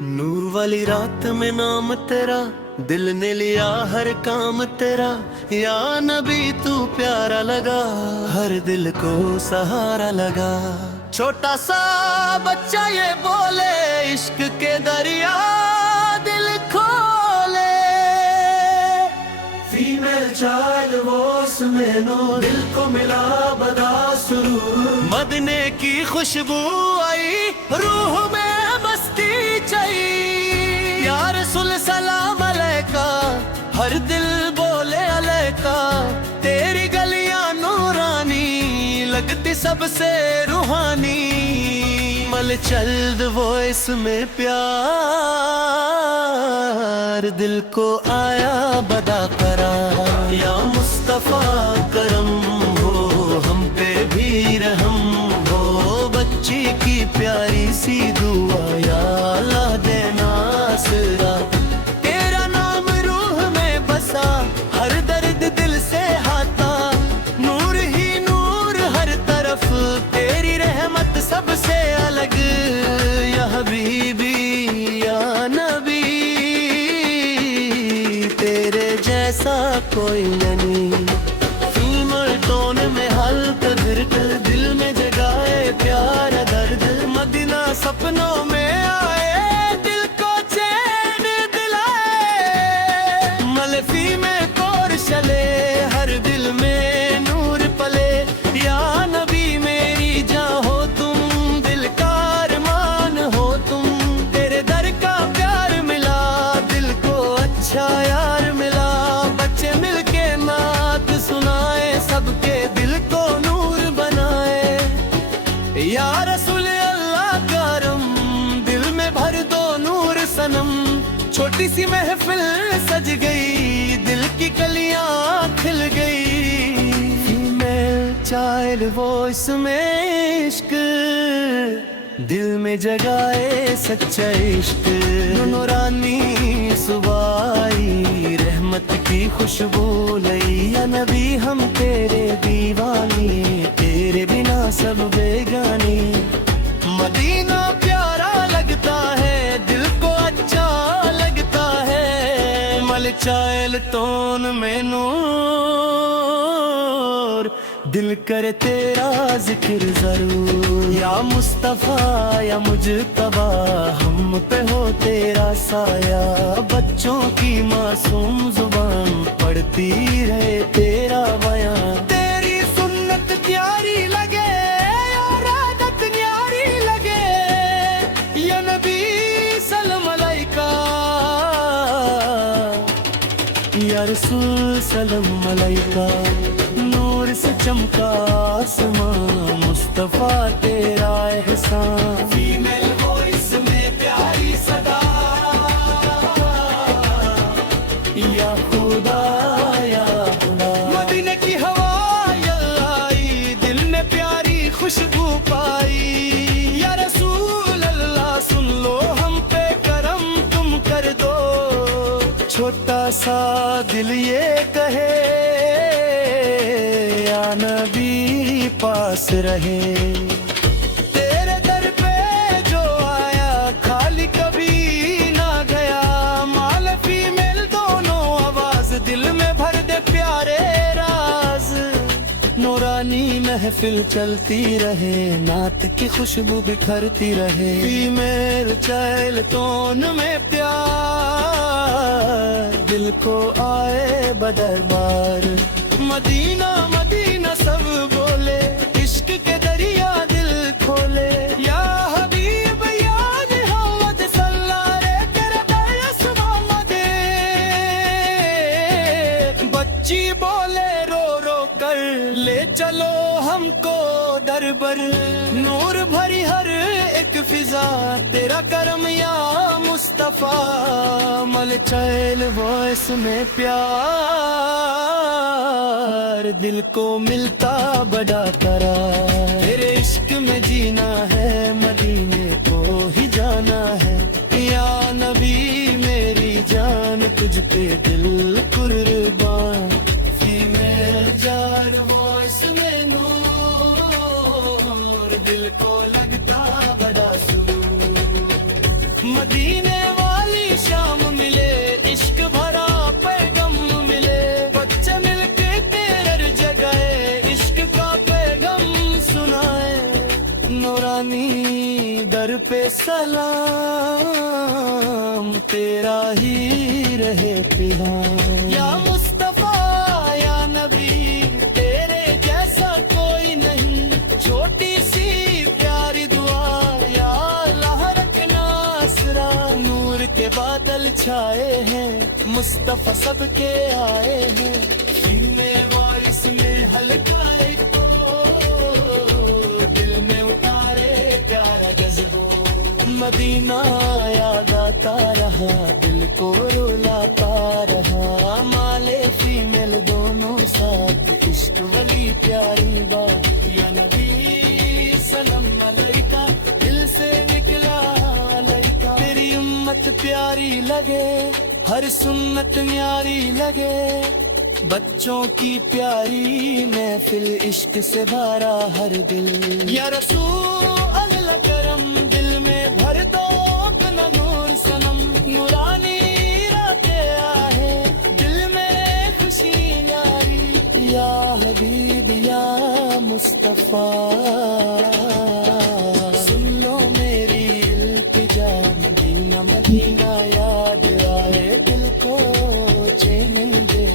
नूर वाली रात में नाम तेरा, दिल ने लिया हर काम तेरा। या नबी तू प्यारा लगा, हर दिल को सहारा लगा। छोटा सा बच्चा ये बोले, इश्क के दरिया दिल खोले। फीमेल चाइल्ड वॉइस में नो, दिल को मिला बदा सुरूर। मदीने की खुशबू आई, रूह में मस्ती चाहिए। या रसूल सलाम अलैका, हर दिल बोले अलैका। तेरी गलियां नूरानी, लगती सबसे रूहानी। मल चल्द वॉइस में प्यार, दिल को आया बदा करार। या मुस्तफा करम हो, हम पे भी रहम हो। बच्ची की प्यारी सी दुआ, या अल्लाह देना आसरा। तेरा नाम रूह में बसा, हर दर्द दिल से हाथा। नूर ही नूर हर तरफ, तेरी रहमत सबसे अलग। या हबीबी या नबी, तेरे जैसा कोई नहीं। फीमेल टोन में हल्का दर्द, दिल में जगाए प्यारा दर्द। मदीना सपनों में आए, दिल को चैन दिलाए। मलफी में कोर चले, हर दिल में नूर पले। या नबी मेरी जान हो तुम, दिल का अरमान हो तुम। तेरे दर का प्यार मिला, दिल को अच्छा यार मिला। बच्चे मिलके नात सुनाए, सबके दिल को नूर बनाए। या रसूल अल्लाह करम, दिल में भर दो नूर सनम। छोटी सी महफिल सज गई, दिल की कलियां खिल गई। फीमेल चाइल्ड वॉइस में इश्क, दिल में जगाए सच्चा इश्क। नूरानी सुबह आई, रहमत की खुशबू लई। या नबी हम तेरे दीवानी, तेरे बिना सब बेगानी। मदीना प्यारा लगता है, दिल को अच्छा लगता है। मल चाइल टोन में नूर, दिल करे तेरा जिक्र जरूर। या मुस्तफा या मुजतबा, हम पे हो तेरा साया। बच्चों की मासूम जुबान, पढ़ती रहे तेरा बयां। तेरी सुन्नत प्यारी लगे, और आदत न्यारी लगे। या नबी सलाम अलैका, या रसूल सलाम अलैका। नूर से चमका आसमां, मुस्तफा तेरा एहसान। फीमेल वॉइस में प्यारी सदा, या खुदा या खुदा। मदीने की हवा आई, दिल ने प्यारी खुशबू पाई। या रसूल अल्लाह सुन लो, हम पे करम तुम कर दो। छोटा सा दिल ये कहे, या नबी पास रहे। तेरे दर पे जो आया, खाली कभी ना गया। माल फीमेल दोनों आवाज, दिल में भर दे प्यारे राज। नूरानी महफिल चलती रहे, नात की खुशबू बिखरती रहे। फीमेल चाइल्ड टोन में प्यार, दिल को आए बदरबार। मदीना मदीना सब बोले, इश्क के दरिया दिल खोले। या हबीब या मोहम्मद सल्लल्लाहु अलैहि, तेरा दरस मोहम्मद। बच्ची बोले रो रो कर, ले चलो हमको दरबर। नूर भरी हर एक फिजा, तेरा करम या मुस्तफा। मल चाइल्ड वॉइस में प्यार, दिल को मिलता बड़ा करार। तेरे इश्क में जीना है, मदीने को ही जाना है। या नबी मेरी जान, तुझ पे दिल कुर्बान। फीमेल चाइल्ड वॉइस में नूर, दिल को लगता बड़ा सुरूर। मदीने नूरानी दर पे सलाम, तेरा ही रहे पैगाम। या मुस्तफा या नबी, तेरे जैसा कोई नहीं। छोटी सी प्यारी दुआ, या अल्लाह रखना आसरा। नूर के बादल छाए हैं, मुस्तफा सबके आए हैं। में वारिस में हल्का एक तो दिल में उतारे प्यारा जज्बो। मदीना याद आता रहा, दिल को रुलाता रहा। माले फीमेल दोनों साथ, इश्क वाली प्यारी बात। या नबी सलाम अलैका, दिल से निकला अलैका। तेरी उम्मत प्यारी लगे, हर सुन्नत न्यारी लगे। बच्चों की प्यारी महफिल, इश्क से भरा हर दिल। या रसूल अल्लाह करम, दिल में भर दो अपना नूर सनम। नूरानी रातें आहे, दिल में खुशी न्यारी। या हबीब या मुस्तफा, सुन लो मेरी इल्तिजा। मदीना मदीना याद आए, दिल को चैन दे।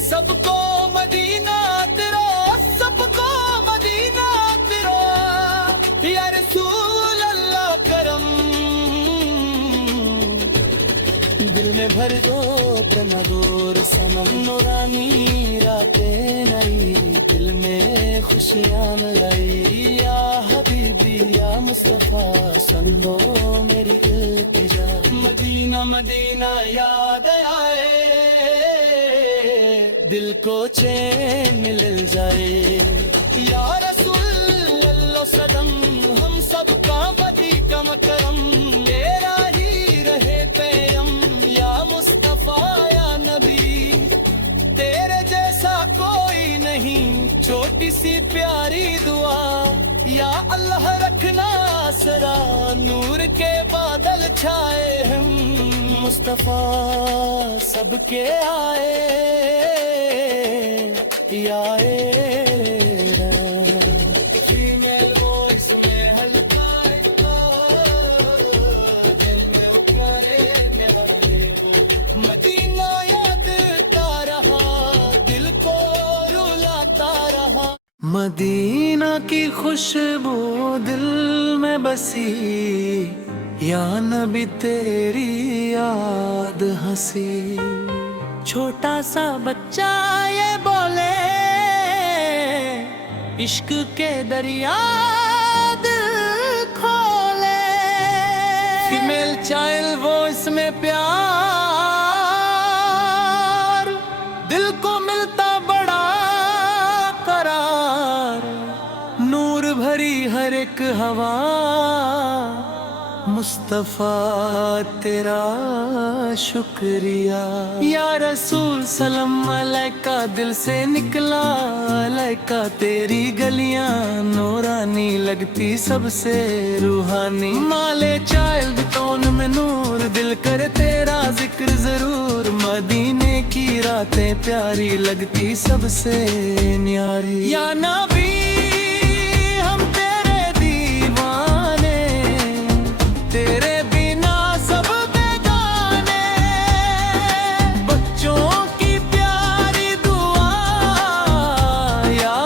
सबको मदीना तेरा, सबको मदीना तेरा। या रसूल अल्लाह करम, दिल में भर दो अपना दूर सनम। नूरानी रातें नई, दिल में खुशियाँ लाई। या हबीबी या मुस्तफा, सुन लो मेरी इल्तिजा। मदीना मदीना याद आए, दिल को चैन मिल जाए। या रसूल अल्लाह सदम, हम सबका बदी का मकरम। तेरा ही रहे पैयम, या मुस्तफा या नबी। तेरे जैसा कोई नहीं, छोटी सी प्यारी दुआ। या अल्लाह रखना आसरा, नूर के बादल छाए हम। मुस्तफा सबके आए, या फीमेल वॉइस में हल्का एक तो दिल में उतारे मेरा वो। मदीना याद आता रहा, दिल को रुलाता रहा। मदीना की खुशबू दिल में बसी, या नबी तेरी याद हंसी। छोटा सा बच्चा ये बोले, इश्क के दरिया दिल खोले। फीमेल चाइल्ड वॉइस में प्यार, दिल को मिलता बड़ा करार। नूर भरी हर एक हवा, मुस्तफा तेरा शुक्रिया। या रसूल सलाम अलैका, दिल से निकला अलैका। तेरी गलियां नूरानी लगती सबसे रूहानी। माले चाइल्ड टोन में नूर, दिल करे तेरा जिक्र जरूर। मदीने की रातें प्यारी लगती सबसे न्यारी। या नबी हम तेरे दीवाने, तेरे बिना सब बेगाने। बच्चों की प्यारी दुआ, या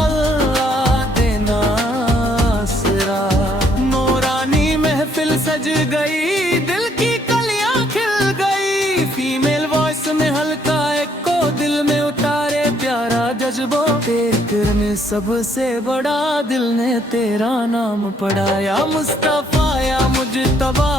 अल्लाह देना आसरा। नूरानी महफिल सज गई, दिल की कलियां खिल गई। फीमेल वॉइस में हल्का एको, दिल में उतारे प्यारा जज्बो। तेरे में सबसे बड़ा, दिल ने तेरा नाम पढ़ा। या मुस्तफा या मुजतबा,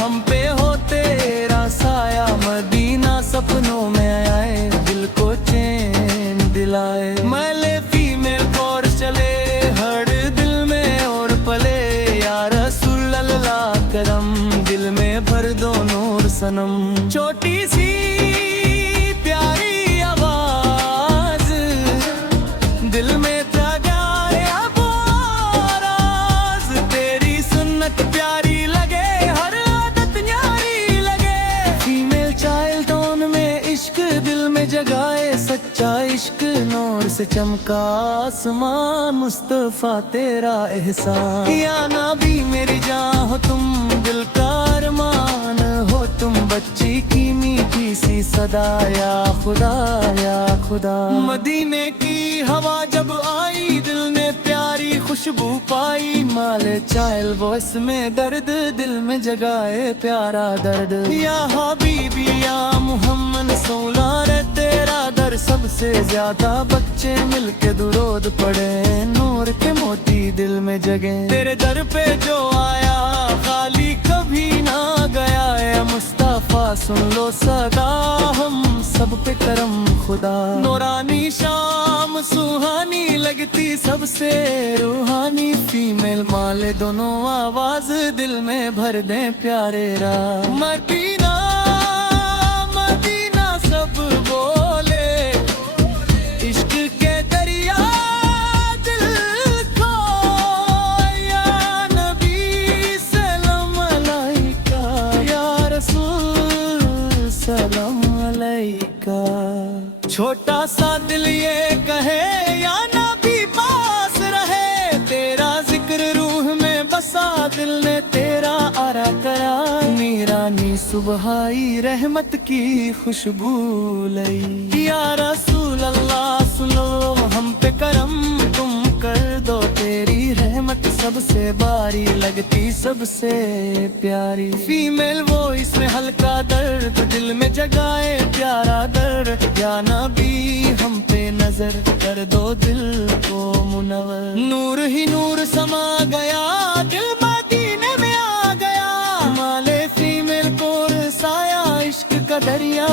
हम पे हो तेरा साया। मदीना सपनों में आए, दिल को चैन दिलाए। मैले फीमेल और चले हर दिल में और पले। या रसूल अल्लाह करम, दिल में भर दो नूर सनम। छोटी सी प्यारी आवाज, दिल में जगा अब आराज। तेरी सुन्नत प्यारी लगे, हर आदत न्यारी लगे। फीमेल चाइल्ड टोन में इश्क, दिल में जगाए सच्चा इश्क। नूर से चमका आसमान, मुस्तफा तेरा एहसान। या नबी मेरी जान हो तुम, दिल का अरमान हो तुम, बच्ची की मीठी सी सदा, या खुदा या खुदा। मदीने की हवा जब आई, दिल ने प्यारी खुशबू पाई, माले चाइल वॉइस में दर्द, दिल में जगाए प्यारा दर्द। या हबीबी या मोहम्मद सौला रे तेरा दर, सबसे ज्यादा बच्चे मिलके दुरूद पढ़े, नूर के मोती दिल में जगे। तेरे दर पे जो आया खाली कभी ना गया, है मुस्तफा सुन लो सदा, हम सब पे करम खुदा। नूरानी शाम सुहानी लगती सबसे रूहानी, फीमेल माले दोनों आवाज दिल में भर दे प्यारे रा। मदीना मदीना सब बोले, इश्क के दरिया दिल को, या नबी सलाम अलैका, या रसूल सलाम अलैका। छोटा सा दिल ये कहे या नबी पास रहे, तेरा जिक्र रूह में बसा, दिल ने तेरा आरा करा। नीरानी सुबहाई रहमत की खुशबू लई, या रसूल अल्लाह सुनो हम पे करम तुम कर दो, तेरी रहमत सबसे बारी लगती सबसे प्यारी। फीमेल वो इसमें हल्का दर्द, दिल में जगाए प्यारा दर्द, या नबी हम पे नजर कर दो दिल को मुनव्वर। नूर ही नूर समा गया, दिल मदीने में आ गया, माले फीमेल को रसाया, इश्क का दरिया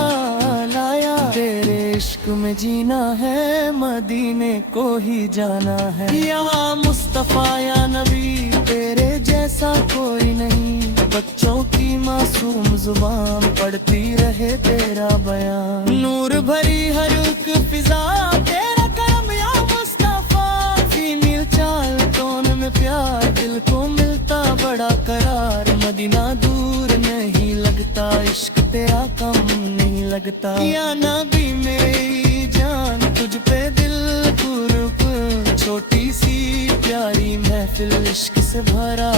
लाया। तेरे इश्क में जीना है, मदीने को ही जाना है। या मुस्तफा या नबी तेरे जैसा कोई नहीं, बच्चों की मासूम जुबान पढ़ती रहे तेरा बयान। नूर भरी हर एक फिजा तेरा करम या मुस्तफा, फीमेल चाल टोन में प्यार, दिल को मिलता बड़ा करार। मदीना दूर नहीं लगता, इश्क तेरा कम नहीं लगता। या नबी मेरी जान तुझ पे दिल कुर्ब, छोटी सी प्यारी महफिल इश्क से भरा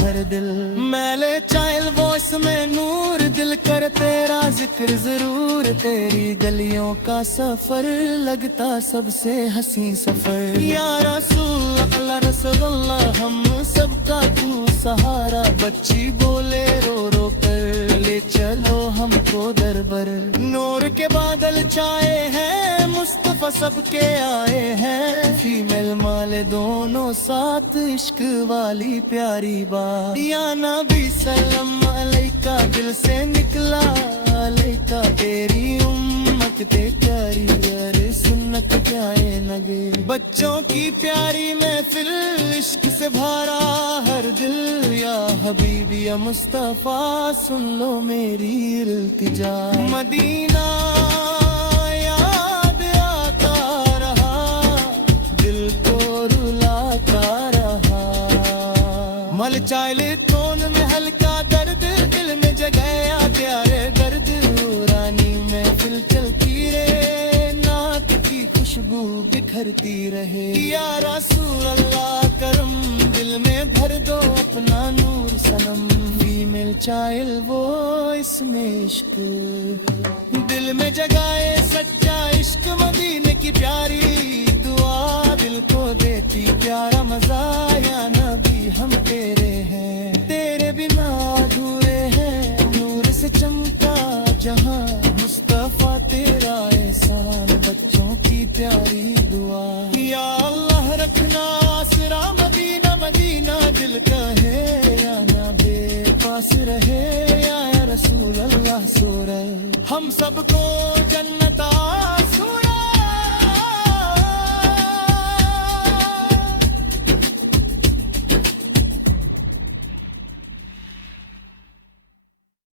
हर दिल। मैले चाइल वॉइस में नूर, दिल कर तेरा जिक्र जरूर, तेरी गलियों का सफर लगता सबसे हंसी सफर। या रसूल अल्लाह रसूलुल्लाह हम सबका तू सहारा, बच्ची बोले रो रो कर ले चलो हमको दरबर। नूर के बादल छाए हैं, मुस्तफा सबके आए हैं, फीमेल माले दोनों साथ, इश्क वाली प्यारी बात। या नबी सलाम अलैका, दिल से निकला अलैका, तेरी उम्मत ते प्यारी, अरे सुन्नत क्या है नगे। बच्चों की प्यारी महफिल, इश्क से भरा हर दिल, या हबीबी या मुस्तफा सुन लो मेरी इल्तिजा। मदीना याद आता रहा, दिल को रुलाता रहा, मल चाले टोन में हल्का दर्द, दिल में जगाया प्यारे दर्द। रानी महफिल चलती रहे, नात की खुशबू बिखरती रहे। या रसूल अल्लाह करम, दिल में भर दो अपना नूर सनम। फीमेल चाइल वो इसमें इश्क, दिल में जगाए सच्चा इश्क, मदीने की प्यारी दुआ, दिल को देती प्यारा मजा। या नबी हम तेरे हैं, तेरे बिना अधूरे हैं, नूर से चमका जहां, मुस्तफा तेरा एहसान, बच्चों की प्यारी दुआ। या अल्लाह रखना आसरा, मदीना मदीना दिल कहे, या नबी पास रहे, या रसूल अल्लाह सो रहे। हम सबको जन्नत